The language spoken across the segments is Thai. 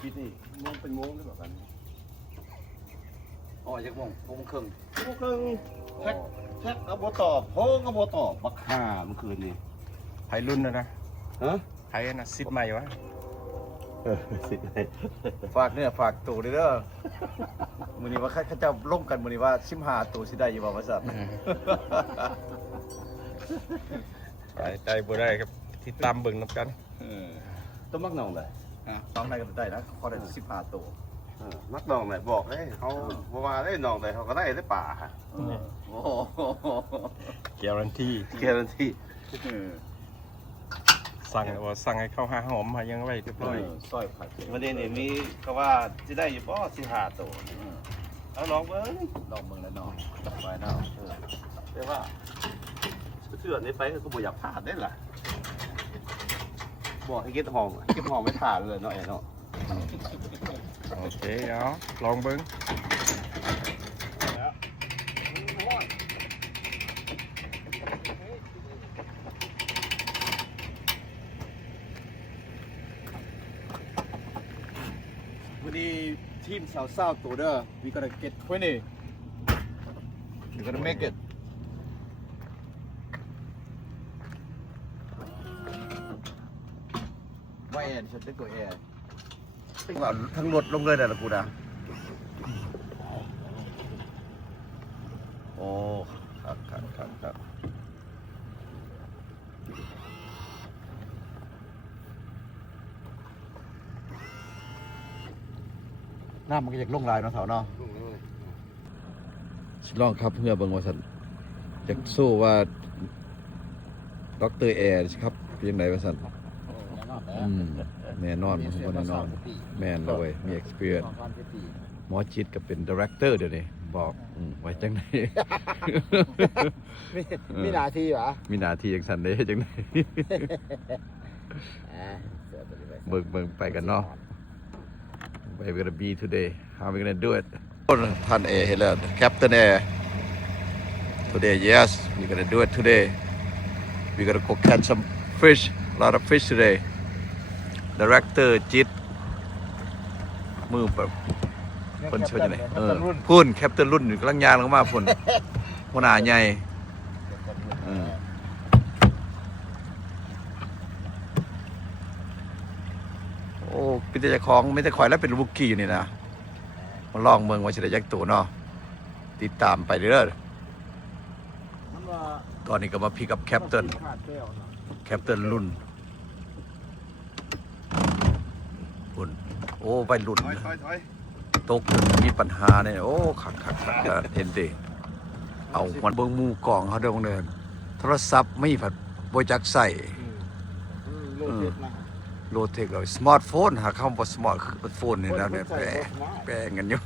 คิดนี่มองเป็นโมงได้แบบนั้นอ๋อจากวงครึ่ง โมงครึ่งแท็กก็บ่ตอบโทรก็บ่ตอบบักห่าเมื่อคืนนี้ ไผรุ่นนะ ฮะ ไผนะซิปใหม่วะ สิไหน ฝากเนี่ยฝากตู่เด้อมื้อนี้ว่าเขาเจ้าร่วมกันมื้อนี้ว่า15ตู่สิได้อยู่บ่ว่าซั่น ได้บ่ได้ครับที่ตามเบิ่งนํกัน ต้มมักน่องเลย ต้องได้ก็ได้นะขอได้15ตู่ มักน่องเลยบอกเลยเขาบ่ว่าได้น่องเลยเขาก็ได้ได้ป่าฮะ โอ้โห การันตี แค่นั้นที่ สั่งให้เข้าหาหอมมายังไว้เรียบร้อย ซอยผัด วันนี้นี่มีก็ว่าสิได้อยู่บ่สิหาตัวเอาลองเบิ่ง ลองเบิ่งแล้วเนาะไปเนาะ แต่ว่าเสื้อนี้ไปก็บ่อยากผ่านได้ล่ะบอกให้เก็บหอมไม่ผ่านเลยเนาะไอ้เนาะ โอเคเอาลองเบิ่งวันนี้ทีมสาวๆตู่เด้อ we gonna get 20 we gonna make it ว่าแอร์ฉันเป็นตัวแอร์ว่าทั้งรถลงเลยแต่ละกูนะโอ้ครับน้ำมันก็จะลงลายเนาะเถาเนาะลองครับเพื่อเบิ่งว่าสันจะสู้ว่าดรแอร์ครับเป็นยังไงว่าสันแน่นอนมันแน่นอนแม่นเลยมี experience หมอจิตก็เป็น director เดี๋ยวนี้บอกไว้จังไหน มีหน้าที่เหรอ มีหน้าที่อย่างสันเด้จังไหนเบิ่งไปกันเนาะ Where we gonna be today? How we gonna do it? ท่านเอเห็นแล้ว Captain Air today yes we gonna do it today we gonna go catch some fish a lot of fish today Director จิตมือแบบคนช่วยจังไหนพุ่น Captain รุ่นกำลังยางลงมาพุ่นหัวหน้าใหญ่โอ้เป็นแต่ของไม่แต่คอยแล้วเป็นบุกกี้อยู่นี่นะมาลองเมืองว่าจะได้ยักตัวเนาะติดตามไปเรื่อยตอนนี้ก็มาพิกับแคปเตินรุ่นพุ่นโอ้ไปรุ่นตกมีปัญหาเนี่ยโอ้ขักเห็นดิเอามันเบิ้งมูกล่องเขาเดินโทรศัพท์ไม่ผัดบริจักใส่โลเทคเลยสมาร์ทโฟนหาคำว่าสมาร์ทโฟนนี่แล้วเนี่ยแปลงกันอยู่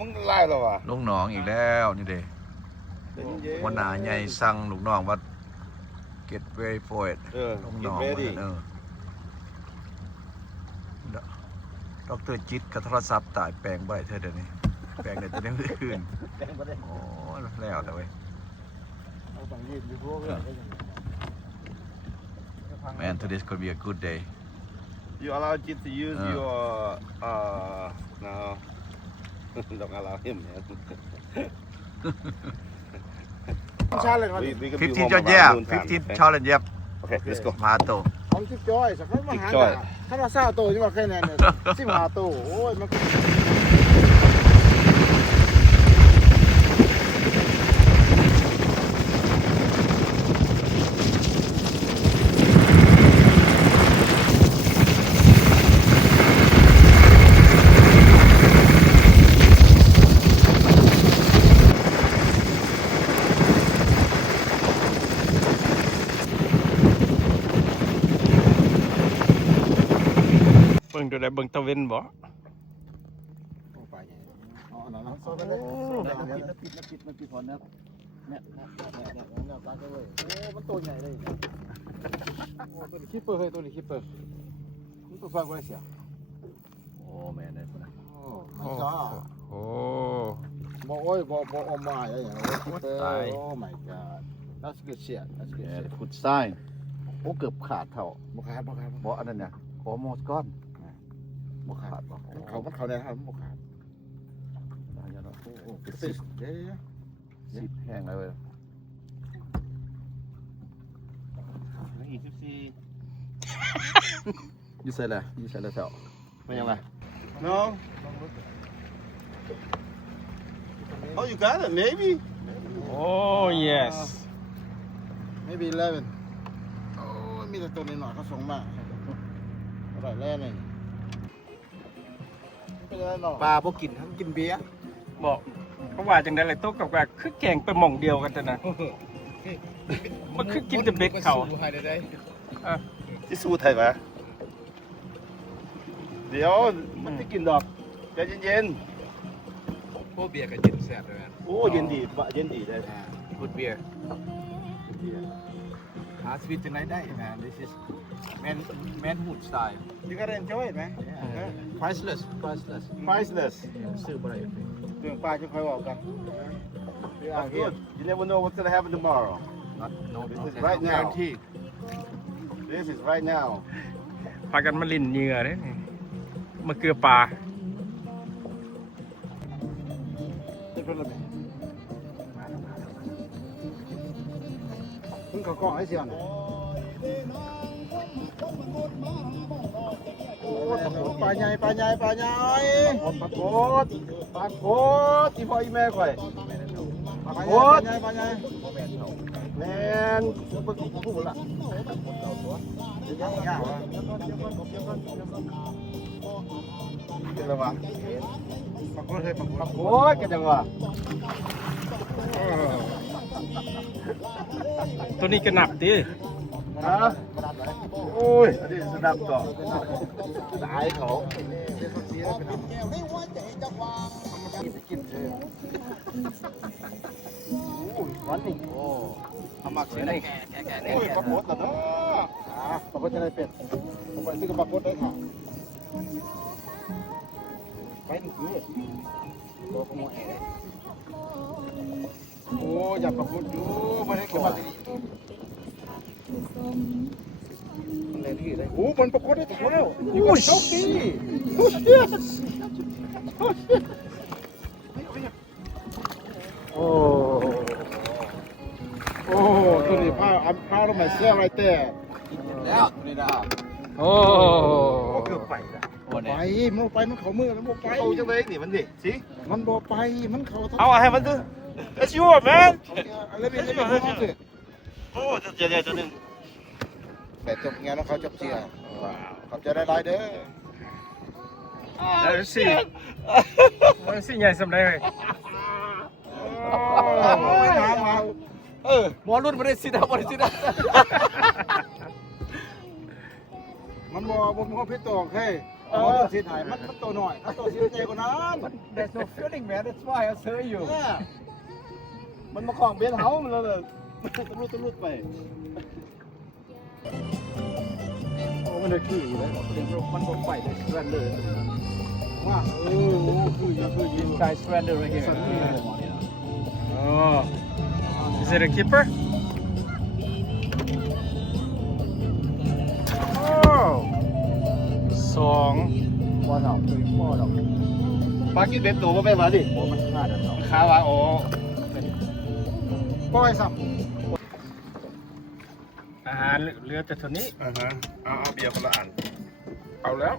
มึงไล่หรอวะ ลูกน้องอีกแล้วนี่เด้หัวหน้าใหญ่สั่งลูกน้องว่า get ready for it ลูกน้องดรจิตกับโทรศัพท์ตายแปลงบ่ได้เธอเดี๋ยวนี้แปลงได้แต่เรื่องอื่นโอ้แล้วแต่เว้ยMan, today's gonna be a good day. You allow Jit to use your no don't allow him man 15 จอย 15 challenge yep Okay let's go มาโต ของจิ๊บจอยสักครั้งมาหาถ้ามาเศร้าโตจังหวะแค่นั้นเนี่ย15โตโอ้ยมันเบิ่งตัวใดเบิ่งตะเวนบ่ ปิดพอนะเนี่ยมันโตใหญ่เลยโอ้ตัวนี้คิปเปอร์เฮ้ยตัวนี้คิปเปอร์มันตัวฟังไว้เสีย โอ้แม่เนี่ยนะ โอ้ไม่จ้า โอ้ บ่โอ้ยบ่อมมาอะไรอย่างเงี้ยโอ้ my god that's good shit that's good shit ขุดทรายโอ้เกือบขาดเท่า บ่ขาด บ่อันนั้นเนี่ยโอ้หมดก้อนบ่ขาดบ่ เขาได้ครับบ่ขาด เป็นสิบแห้งเลย อีก14 ยูใส่เลยยูใส่เลยเท่า ไม่ยังไง No Oh you got it maybe โอ้ yes maybe 11โอ้มีแต่ตัวนี้หน่อยเขาส่งมาอร่อยแน่เลยเป็นอะไรหรอปลาพวกกินทั้งกินเบียร์ บอกเพราะว่าจังได๋เลยโต๊ะกับว่าคือแกงไปหม่องเดียวกันแต่นะมันคือกินแต่เบ็ดเขาอ่ะ ที่สู้ไทยปะเดี๋ยวมันจะกินดอกใจเย็น พวกเบียร์กับกินแซ่บเลย ๆโอ้เย็นดีเย็นดีเลย good beerสวีทจังไรได้ man this is manhood style you gotta enjoy it man priceless priceless ซื้อบ่ได้เรื่องปลาจะค่อยบอกกัน That's good you never know what's gonna happen tomorrow no this is right now this is right now พากันมาลิ่นเหยื่อเด้นี่มาเกลือปลา มึงเขาก่อให้เสียงปลาใหญ่ปลาใหญ่ปลาใหญ่ ปรากฏที่พ่ออีแม่ข่อย ปลาใหญ่ปลาใหญ่ แมนพูดละเป็นไรวะ ปลาโคตรเลยปลาโคตร ปรากฏกันจังวะ ตัวนี้ก็หนับดิ ฮะโอ้ยอันนี้สนับก่อนตายเขา วันนี้โอ้ทำมักเสียได้ โอ้ยปรากฏแล้วเนาะ ปลาโคตรจะได้เป็ดผมไปซื้อกับปลาโคตรได้ค่ะไปนี่คือตัวขโมยโอ้อยากปลาโคตรอยู่ไม่ได้กินมาดีมันเลยที่ได้โอ้มันปลาโคตรได้ตัวแล้วโอ้ยโชคดีโอ้โอ้โอ้ตัวนี้ผ้าI'm proud of myself right there แล้วนี่นะ โอ้ เกือบไปละ ไปมันไปมันเขามือแล้วมันไป เขาจังเลยนี่มันดิสิ มันบ่ไปมันเขา เอาให้มันดู That's yours man อะไรเป็นอะไรเป็นสิ โอ้เจ๋งๆตัวนึง แต่จบงานแล้วเขาจบเสียเขาจะได้รายเด้อ แล้วสิมันสิใหญ่สำได้เลย หมอรุ่นไม่ได้สิดาไม่ได้สิดามันบ่พิษตัวเฮ้ยหมอรุ่นสิหายมันตัวหน่อยถ้าตัวสิใจกว่านั้น There's no feeling man that's why I say you มันมาของเบี้ยเฮามันเลยตะลุดไป โอ้มันเลยคืออยู่เลยมันบ่ไปเลยแรนเลยว่าคือยิง Guys surrender right here Oh is it a keeper Oh สอง บ่ดอกบ่ดอก ปลากินเบ็ดตัวไม่มาดิ โอ้มันฆ่าดอก ขาวาโอ้ ปล่อยซ้ำ อาหารเหลือแต่เท่านี้ เอาเบียร์คนละอัน เอาแล้ว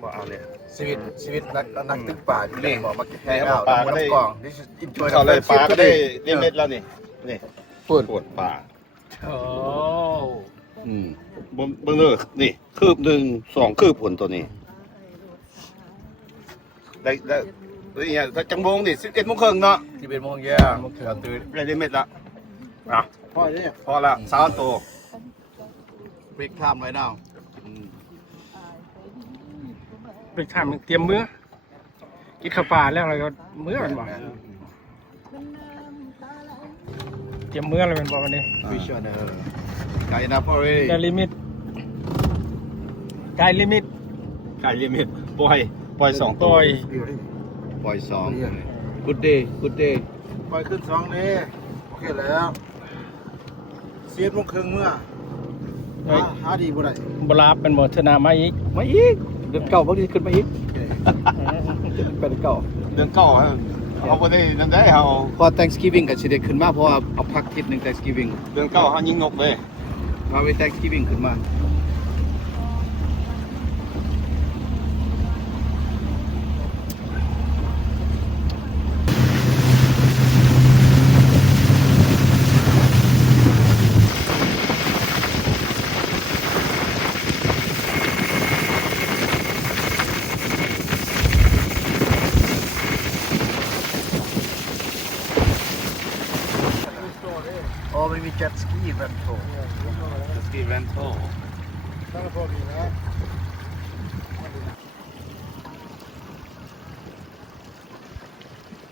บ่เอาเนี่ย ชีวิตนักตึกป่าอยู่นี่บอกมาแห้งเอาแล้วน้ำกล่อง this is enjoy เขาเลยปลาก็ได้เลี้ยงเม็ดแล้วนี่นี่ ปวด ปวดปลา โอ้ เบิ่งเด้อนี่คืบ1 2คืบผลตัวนี้ได้เนี่ยถ้าจังโมงนี่11:30นเนาะ ที่เป็นโมงแย่เราตื่น ได้เม็ดละอ่ะ ปล่อยเนี่ย พอละ3ตัว break time right now ไปทำเตรียมมื้อกินข้าวปลาแล้วอะไรก็มื้อมันบ่เตรียมมื้ออะไรมันบ่วันนี้ fish on the ไก่นับ already ไกลลิมิตไกลลิมิต ไก่ลิมิตปล่อย2 ต่ ตัว อย ปล่อย2 good day good day ปล่อยขึ้น2นี่โอเคแล้ว 11 โมงครึ่งเมื่อหาดีบ่ได้ บลาบเป็นหมดธนามาอีก มาอีกเดือนเก่าบางทีขึ้นมาอีกเป็นเก่า เดือนเก้าเขาบ่ได้นั่นได้เขา พอ Thanksgiving ก็สิได้ขึ้นมาเพราะว่าเอาพักทิศหนึง Thanksgiving เดือนเก้าเขายิงนกเลย มาไว้ Thanksgiving ขึ้นมา อ๋อไม่มี jet ski rental สตีเวนโต ตั้งพอดีนะ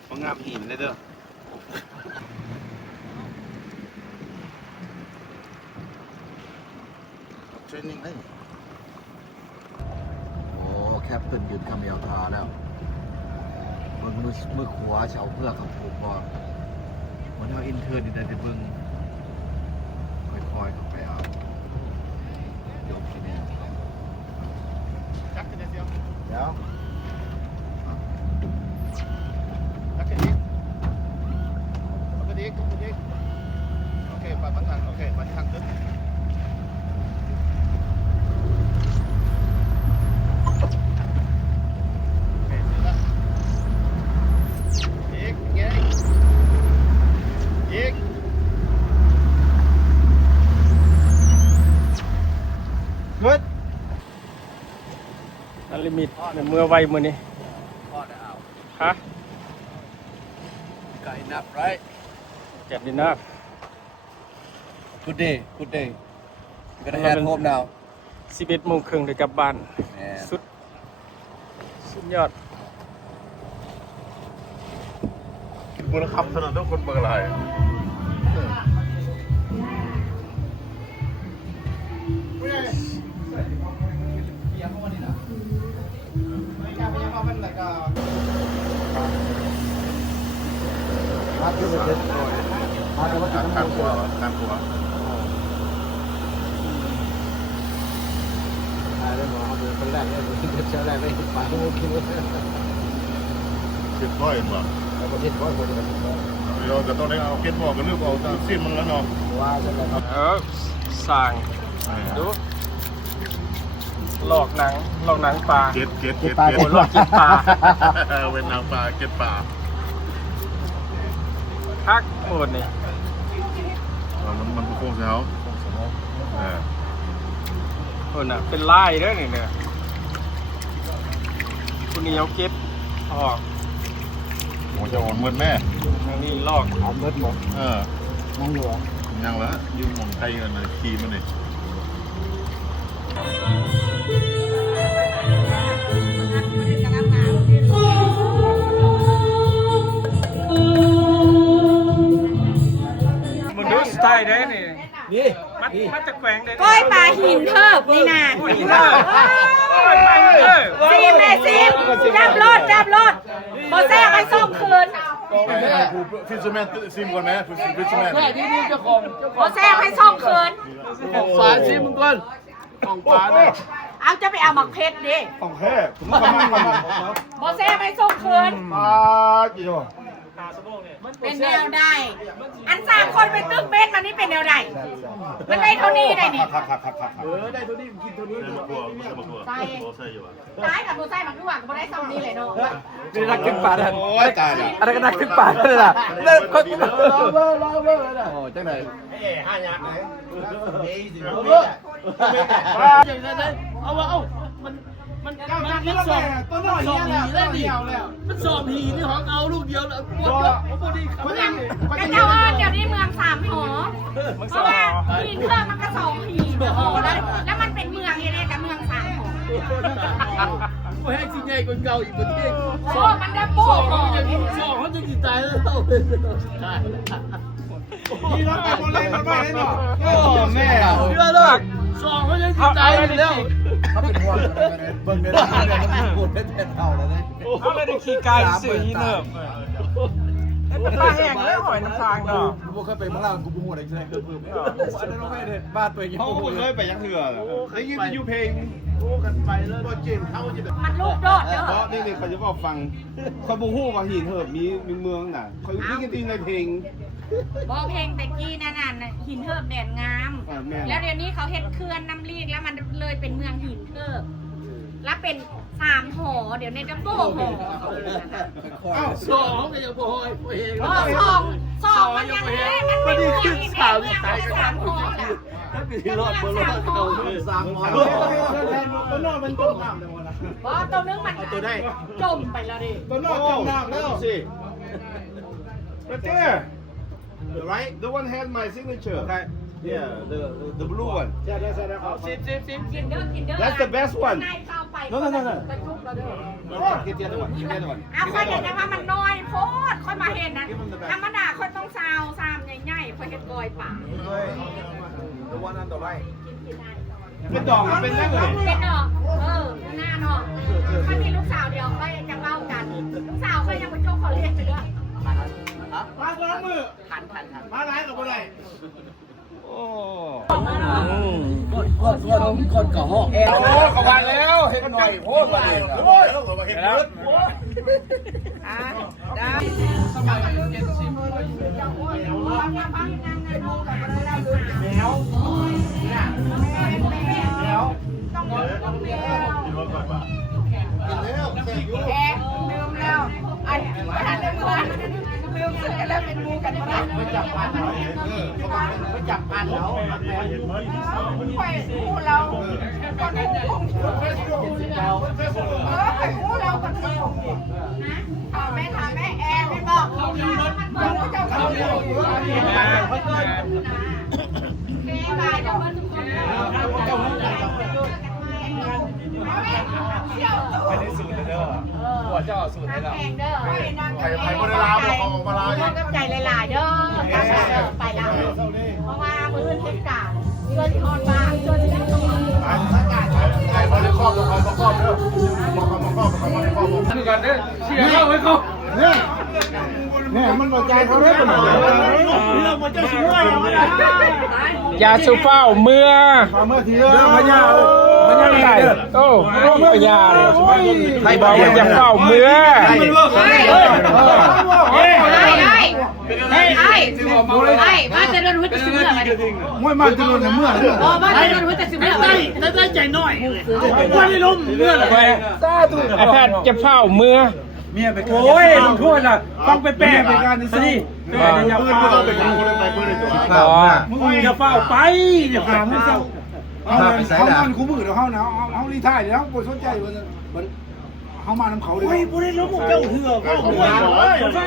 มันงามหินเลยเด้อ เทรนนิ่งได้ โอ้แคปตันยืนคำเอวทาแล้วเบิ่งมือขวาเฉาเพื่อกับผูกบ่มันเอาอินเทอร์นี่ได้แต่เบิ่งค่อยๆเข้าไปเอายกที่นี่ เดี๋ยว Good อันลิมิตเมื่อไวมือนี้ฮะ Got enough right เจ็ดดีนะ Good day Good day You're gonna head home now 11 โมงครึ่งได้กลับบ้าน Yeah. สุดยอด บุญคำถนนต้องคนเบอร์อะไร การกลัวการกลัว คนแรกเนี่ยเช้าแรกได้ไปโมงกินเลย เก็บก้อยมา แล้วก็เห็นว่าคนจะ เราจะต้องได้เอาเก็บบอกกันเรื่องเอาสิ้นมันแล้วเนาะ ว่าใช่ไหมครับ สั่งดูหลอกหนังปลา เก็บ โอ้หลอกกินปลา เป็นนางปลาเก็บปลา พักหมดนี่ มันโค้งเช้า คนน่ะเป็นไล่เด้อนี่เนี่ยคุณนี่เอาเก็บออก ผมจะอ่อนเหมือนแม่ ทางนี้ลอก เอาเบิดหมด นั่งหลวง ยังแล้วยืมมองไทยกันนะขี่มันเลย มึงดูสไตล์ได้นี่ นี่ มันจะแกว่งได้ ก้อยปลาหินเทิบนี่นะ ก้อยไปเออ ซีมแม่ซีมจับรถโมแซ่ไปส่งคืน ฟิชแมนซิมก่อนนะฟิชแมน โมแซ่ไปส่งคืน ฝาชิมมึงก่อนของปลาเนี่ย เอาจะไปเอาหมักเพชรดิ ของแท้ผมก็มั่งมัน โมแซ่ไปส่งคืน ปลากี่ตัว เป็นแนวใดอันสามคนเป็นตึกเม็ดมันนี่เป็นแนวใดมันได้เท่านี้ได้นี่ ขัก ได้ตัวนี้กินตัวนี้ ไม่กลัวไม่กลัวใช่อยู่อ่ะ ตายกับโมแซ่หมักด้วยก็ไม่ได้ส่งนี้เลยเนาะ นี่นักขึ้นป่าท่าน โอ้ยตายแล้ว อะไรก็นักขึ้นป่าเลยล่ะเลิกคนรอเบอร์โอ้จังไหน มันสอบตัวน้อยเหี้ยแล้วเดียวแล้วมันสอบหีนี่ของเอาลูกเดียวแล้วหมดแล้วพอดีเขาเนี่ย ก็เจ้าว่าเดี๋ยวนี้เมืองสามหอเพราะว่าหินเครื่องมันก็สองหินหอแล้วมันเป็นเมืองยังไงกับเมืองสามหอ ไม่ให้ชิ้นใหญ่กว่าเก่าอีกประเทศ โอ้มันได้โบ้หอ สอบเขาจะติดตายแล้วนี่เราไปคนแรกมาได้เนาะโอ้แม่เชื่อเลยสอบเขาจะติดตายแล้ว เขาเป็นห่วงเบิ่งเนื้อมันปวดเป็นเท่าเลย เขาเลยได้ขี่ไก่สื่อเนิบ ปลาแห้งแล้วหอยน้ำค้างเนาะ กูเคยไปเมืองลาวกูบ่ฮู้ได้จังได๋คือเพิ่มอันนั้นไม่ได้บ้านตัวเองยัง เขา บ่ บ่ ฮู้ เค เลย ย ไปยังเถื่อได้ยินแต่อยู่เพลง มันลูกโดดเด้อ เพราะนี่เขาจะบอกฟังเขาบ่ฮู้ว่าหินเหิบมีเมืองน่ะเขาได้ยินแต่ในเพลง บ่เพลงแต่กี้นั่นน่ะหินเทิบแดนงาม แม่น แล้วเดี๋ยวนี้เขาเฮ็ดเขื่อนน้ำลีกแล้วมันเลยเป็นเมืองหินเทิบแล้วเป็น3หอเดี๋ยวในดับเบิลหอ อ้าวสองก็ยังบ่ฮู้เอง อ๋อสองมันยังไงมันเป็นเมืองหินแดนเมือง3หอล่ะ ที่รอดบ่รอดเอาเลย3หอตัวนอกมันจมน้ำได้บ่ล่ะ บ่ตัวนึงมันจมไปแล้วดิ ตัวนอกจมน้ำแล้ว สิ Right there right the one had my signature yeah the blue one ใช่ๆๆเอาสิ กินเด้อกินเด้อ That's the best one นายเข้าไป No กระจุกแล้วเด้อ กินเทียนตะวันกินเทียนตะวัน เอาค่อยเห็นนะว่ามันน้อยโพดค่อยมาเห็นนะธรรมดาค่อยต้องซาวซามใหญ่ๆค่อยเห็นกอยป่า The one on the right เป็นดอกมันเป็นยังไง เป็นเนาะหน้าเนาะถ้ามีลูกสาวเดียวค่อยจะเล่ากัน ลูกสาวค่อยยังไปโจ๊กขอเรียกไปด้วย มาสองมือมาไหนกับบ่ได้ โอ้ กดกับห้องโอ้ก็ว่าแล้วเฮ็ดหน่อยโพดว่าเองโอ้ยแล้วก็เฮ็ดเบิดลืมแล้วไอ้ไม่ทันลืมวันลืมเสร็จแล้วเป็นมูกันมาแล้วไปจับพันแล้วไปคู่เราก็ดูคงไปคู่เราก็ดูนะถามแม่แอร์ไม่บอกเขาดูรถมันเจ้าเขาดูเฮ้ยบายเจ้าทุกคนเจ้าไม่ได้สูตรเด้อหัวเจ้าสูตรให้เราแข่งเด้อไปบนลาวบอกเขามาลาวต้องใจหลายๆเด้อไปลาวเพราะว่ามือเทศกาลเชื่อที่ฮอนบ้างเชื่อที่นั่งตรงนี้ ไอ้บ่ได้ครอบเด้อบ่ครอบเด้อบ่ครอบบ่ได้ครอบ คือกันเด้อเสียเข้าไว้เขา เนี่ยมันบ่ใจเขาเด้อบ่เรื่องมันจะสิว่าเอาล่ะ ยาสูบเฝ้าเมื่อ เมื่อทีเด้อพญา มันยังไงโอ้พยาเลยใครบอกว่าจะเฝ้าเมื่อบ้านจะโดนหัวจะสิเมื่อไหร่ มวยมันจะโดนเมื่อ บ้านจะโดนหัวจะสิเมื่อไหร่ ได้ใจน้อยว่าได้ลมเมื่อไหร่ ไอ้แพทย์จะเฝ้าเมื่อ เมียไปโอ้ยลงโทษน่ะต้องไปแป้ไปการนี่สิอย่าเฝ้าไปกันไปเพิ่นเลยตัวมึงอย่าเฝ้าไปอย่าหามึงเศร้าเอามันคู่มือเดี๋ยวเฮานะเฮารีทายเดี๋ยวบ่สนใจมันเฮามานำเขาดิโอ้ยบ่ได้ลบเจ้าเหือเฝ้าหัวใช่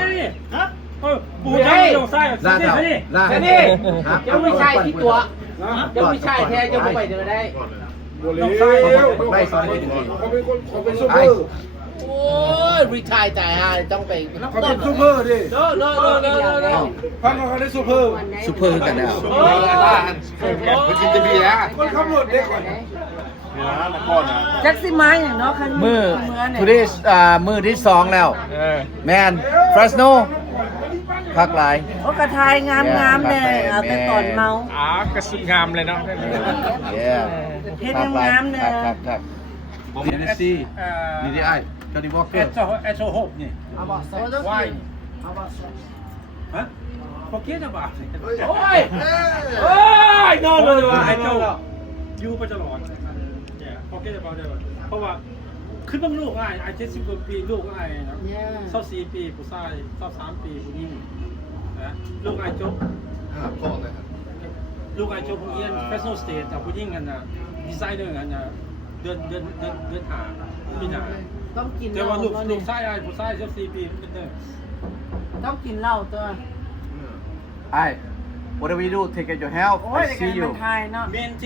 ฮะปูใช่ใช่ใช่นี่เจ้าไม่ใช่ที่ตัวเจ้าไม่ใช่แท้เจ้าบ่ไปเจอได้ต้องใช่ได้สอนให้ถึงเขาเป็นคนเขาเป็นซุปเปอร์ โอ้ยรีทายจ่ายฮะต้องไป เขาเป็นซูเปอร์ดิพังเขาได้ซูเปอร์ ซูเปอร์กันแล้ว มันกินจะบีแล้วคนขับรถเด็กก่อน แจ็คซี่ไม้อย่างเนาะคัน มือ เนี่ย ทุเรศมือที่2แล้วแมนฟรัสโนพักหลาย โอ้กระทายงามๆเลยเอาแต่ตอนเมา กระสุนงามเลยเนาะ เย้ เฮ็ดงามๆเลย ครับผมนี่สินี่ดิไอ้จอห์นนี่วอลเกอร์ โซหกนี่ วาย ฮะพอเกี้ยจะบาด โอ้ยโอ้ยนอนเลยว่ะไอ้เจ้า ยูไปตลอดพอเกี้ยจะบาดได้เพราะว่าขึ้นบ้างลูกง่ายไอ้70กว่าปีลูกง่ายนะ24ปีผู้ชาย23ปีผู้หญิงนะลูกไอ้จบลูกไอ้จบผู้เรียนแฟชั่นสเตทแต่ผู้หญิงกันนะดีไซเนอร์กันนะเดือนหาปีหน้า ต้องกินเห แต่ ล้า ว่าลูก ตัว ลู นี้ กชายไอ้ผู้ชาย14ปีเป็นเด้อ ต้องกินเหล้าตัว ไอ้ what do we do take care of your health โอ้ย I แต่ see มั you นทายเนาะ เมนที่